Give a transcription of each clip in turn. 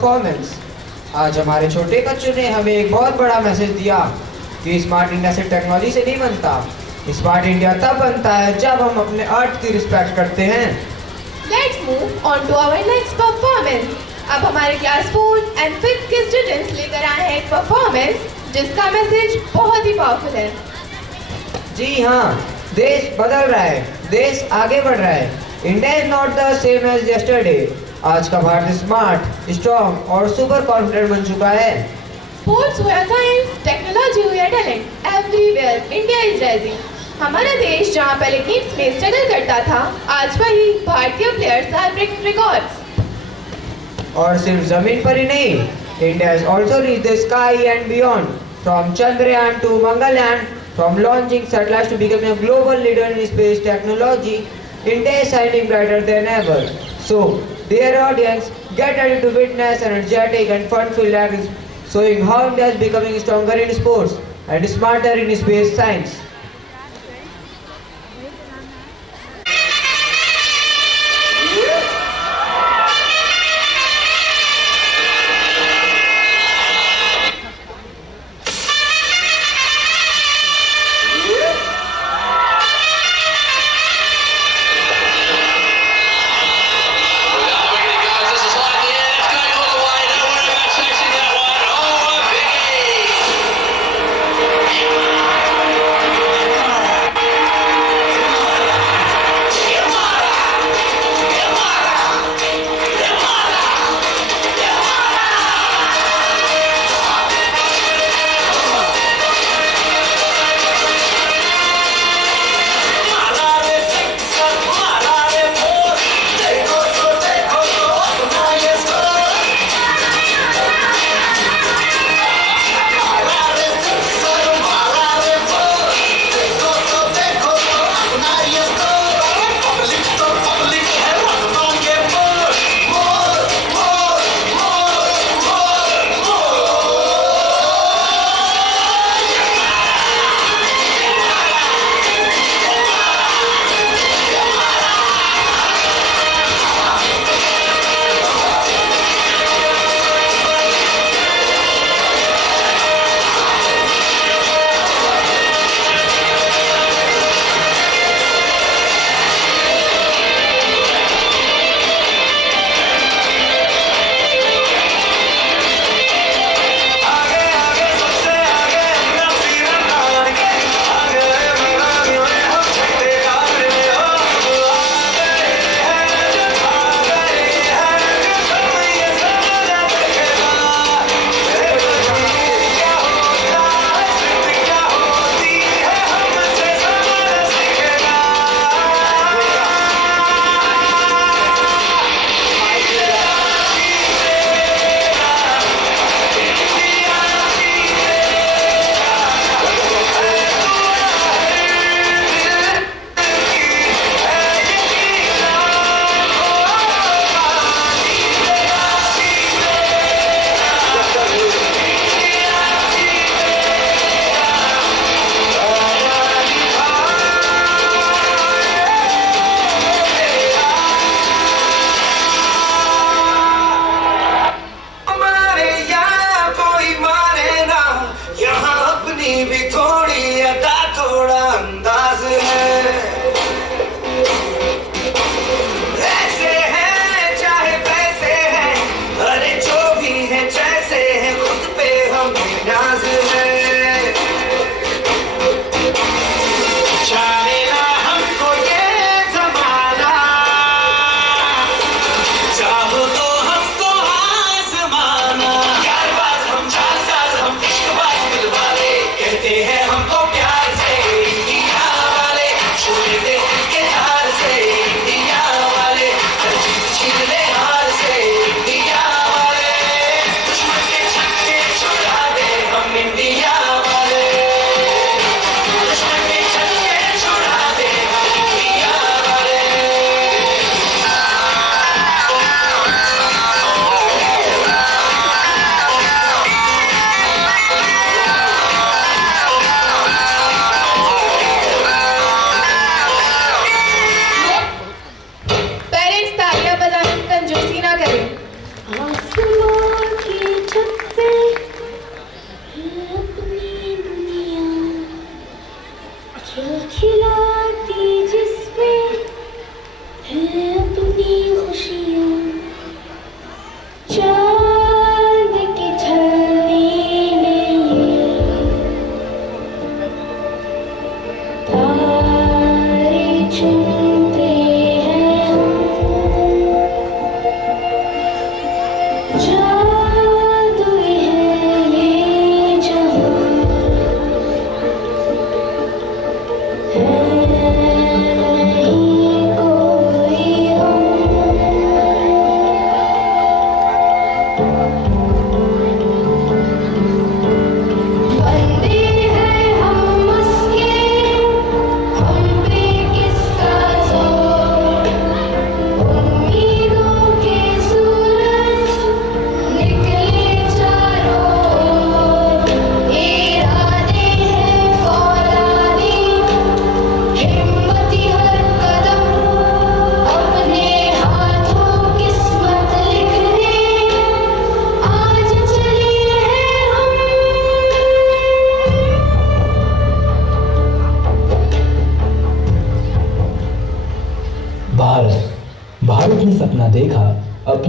Performance. आज हमारे छोटे बच्चों ने हमें एक बहुत बड़ा मैसेज दिया कि स्मार्ट इंडिया से टेक्नोलॉजी से नहीं बनता। स्मार्ट इंडिया तब बनता है जब हम अपने अर्थ की रिस्पेक्ट करते हैं। Let's move on to our next performance. अब हमारे क्लास 4 and 5th के स्टूडेंट्स लेकर आए हैं एक परफॉर्मेंस जिसका मैसेज बहुत ही पावरफुल है। जी हाँ, देश बदल रहा है, देश आगे बढ़ रहा है। India is not the same as yesterday. आज का भारत स्मार्ट, स्ट्रॉन्ग और सुपर कॉन्फिडेंट बन चुका है। स्पोर्ट्स हो या साइंस, टेक्नोलॉजी हो या talent, everywhere India is rising. हमारा देश जहाँ पहले गेम्स में स्ट्रगल करता था, आज वही भारतीय प्लेयर्स आर ब्रेकिंग रिकॉर्ड्स। और सिर्फ जमीन पर ही नहीं, India has also reached the sky and beyond. From Chandrayaan to Mangalyaan, from launching satellites to becoming a global leader in space technology, India is shining brighter than ever. So, dear audience, get ready to witness an energetic and fun-filled act showing how India is becoming stronger in sports and smarter in space science.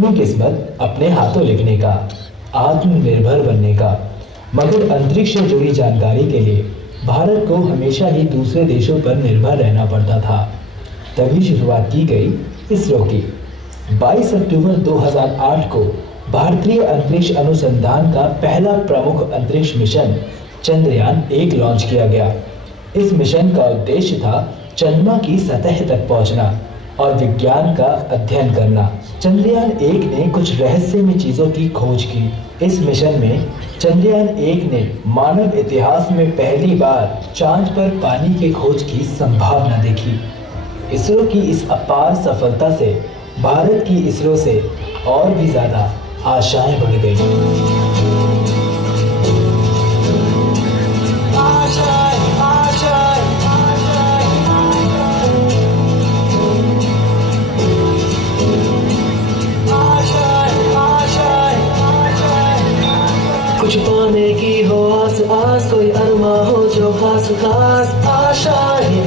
अपनी किस्मत अपने हाथों लिखने का, आत्मनिर्भर बनने का। मगर अंतरिक्ष से जुड़ी जानकारी के लिए भारत को हमेशा ही दूसरे देशों पर निर्भर रहना पड़ता था। तभी शुरुआत की गई इसरो की। 22 अक्टूबर 2008 को भारतीय अंतरिक्ष अनुसंधान का पहला प्रमुख अंतरिक्ष मिशन चंद्रयान 1 लॉन्च किया गया। इस मिशन का उद्देश्य था चंद्रमा की सतह तक पहुंचना और विज्ञान का अध्ययन करना। चंद्रयान 1 ने कुछ रहस्यमय चीजों की खोज की। इस मिशन में चंद्रयान 1 ने मानव इतिहास में पहली बार चांद पर पानी की खोज की संभावना देखी। इसरो की इस अपार सफलता से भारत की इसरो से और भी ज्यादा आशाएं बढ़ गई। कुछ पाने की हो आस आस, कोई अरमा हो जो खास खास आशाएं।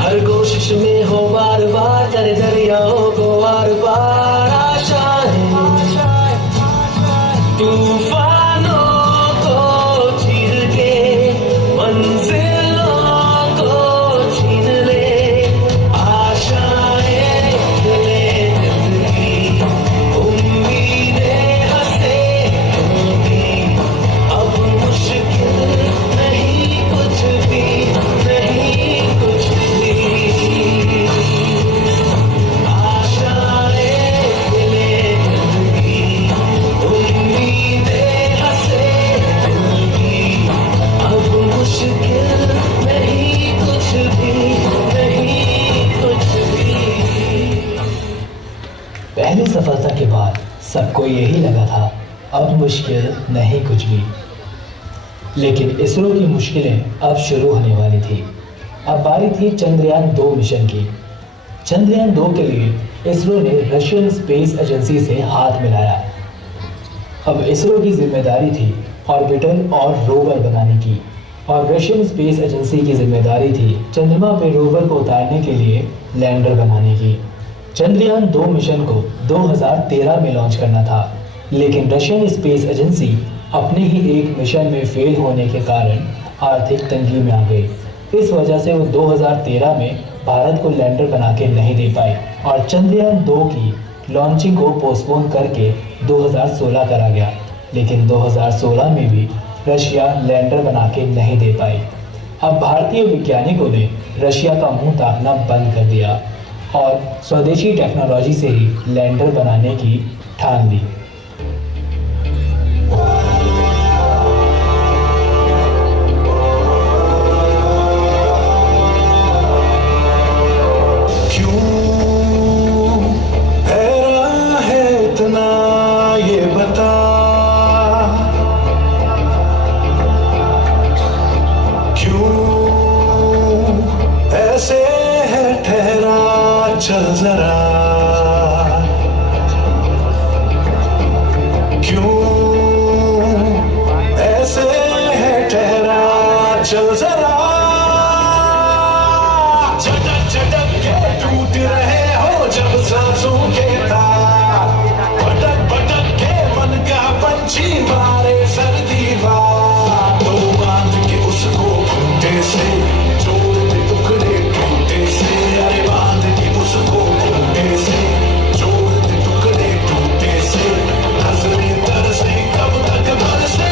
हर कोशिश में हो बार बार, करे दरियाओं को आर पार आशाएं। तूफानों को चीर के मंजिलों को छीन ले आशाएं। ले जिंदगी उम्मीदें हंसे होंगी, अब मुश्किल नहीं कुछ भी, नहीं कुछ भी। आशाएं ले जिंदगी उम्मीदें हंसे होंगी, अब मुश्किल नहीं कुछ भी, नहीं कुछ भी। पहली सफलता के बाद सबको यही लगा था अब मुश्किल नहीं कुछ भी। लेकिन इसरो की मुश्किलें अब शुरू होने वाली थी। अब बारी थी चंद्रयान 2 मिशन की। चंद्रयान 2 के लिए इसरो ने रशियन स्पेस एजेंसी से हाथ मिलाया। अब इसरो की जिम्मेदारी थी ऑर्बिटर और रोवर बनाने की, और रशियन स्पेस एजेंसी की जिम्मेदारी थी चंद्रमा पर रोवर को उतारने के लिए लैंडर बनाने की। चंद्रयान 2 मिशन को 2013 में लॉन्च करना था, लेकिन रशियन स्पेस एजेंसी अपने ही एक मिशन में फेल होने के कारण आर्थिक तंगी में आ गई। इस वजह से वो 2013 में भारत को लैंडर बना के नहीं दे पाई और चंद्रयान 2 की लॉन्चिंग को पोस्टपोन करके 2016 करा गया। लेकिन 2016 में भी रशिया लैंडर बना के नहीं दे पाई। अब भारतीय वैज्ञानिकों ने रशिया का मुंह ताकना बंद कर दिया और स्वदेशी टेक्नोलॉजी से ही लैंडर बनाने की ठान ली। चल जरा क्यों ऐसे है ठहरा, चल जरा झटक झटक के टूट रहे हो जब सांसों के तार, भटक भटक के मन का पंछी मारे सर्दी वार। तो बांध के उसको खूंटे से जोड़ दे टुकड़े टूटे से, अरे बांध के उसको खूंटे से जोड़ दे टुकड़े टूटे से। हंसने तरसे कब तक बरसे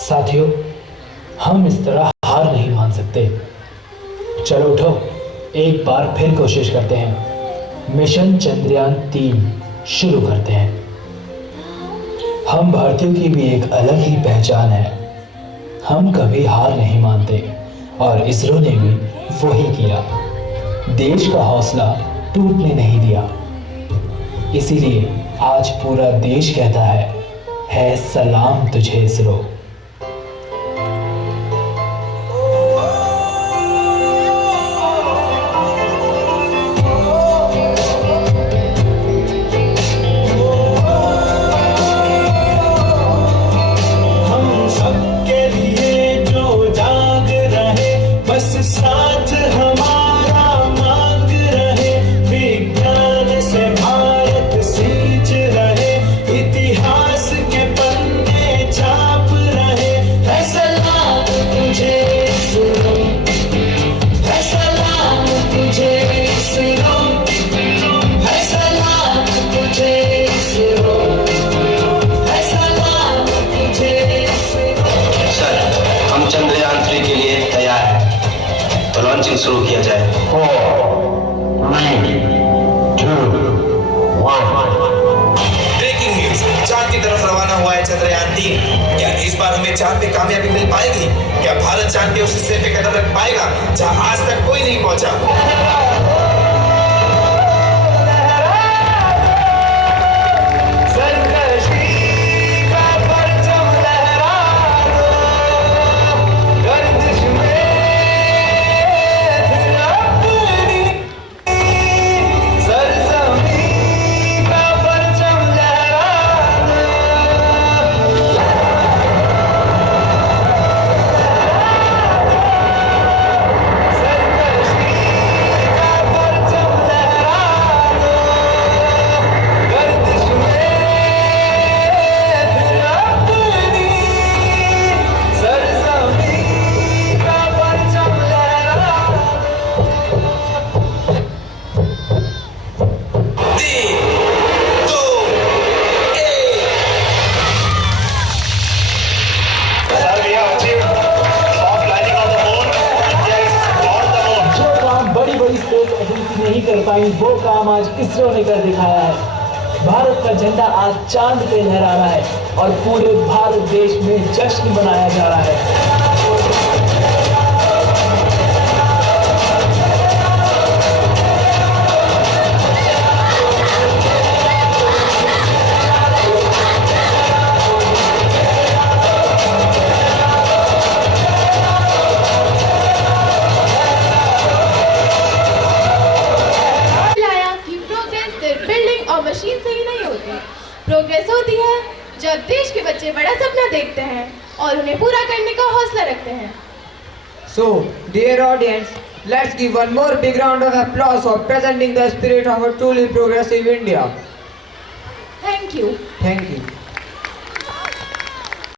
साथियों, हम इस तरह हार नहीं मान सकते। चलो उठो, एक बार फिर कोशिश करते हैं। मिशन चंद्रयान 3 शुरू करते हैं। हम भारतीयों की भी एक अलग ही पहचान है। हम कभी हार नहीं मानते और इसरो ने भी वही किया। देश का हौसला टूटने नहीं दिया। इसीलिए आज पूरा देश कहता है सलाम तुझे इसरो। हम सबके लिए जो जाग रहे, बस साथ हमारा मांग रहे। विज्ञान से भारत सींच रहे, इतिहास के पन्ने छाप रहे। है सलाम तुझे इसरो, है सलाम तुझे इसरो, है सलाम तुझे इसरो, है सलाम तुझे इसरो। सर, हम चंद्रयान 3 के लिए तैयार हैं, तो लॉन्चिंग शुरू किया जाए। 4, 3, 2, 1। ब्रेकिंग न्यूज, चांद की तरफ रवाना हुआ है चंद्रयान 3। क्या इस बार हमें चांद पे कामयाबी मिल पाएगी? क्या भारत चांद के उस हिस्से पे कदम रख पाएगा जहां आज तक कोई नहीं पहुंचा? नहीं कर पाई वो काम आज इसरो ने कर दिखाया है। भारत का झंडा आज चांद पे लहरा रहा है और पूरे भारत देश में जश्न मनाया जा रहा है। मशीन से ही नहीं होती, प्रोग्रेस होती है जब देश के बच्चे बड़ा सपना देखते हैं और उन्हें पूरा करने का हौसला रखते हैं। So, dear audience, let's give one more big round of applause for presenting the spirit of a truly progressive India. Thank you. Thank you.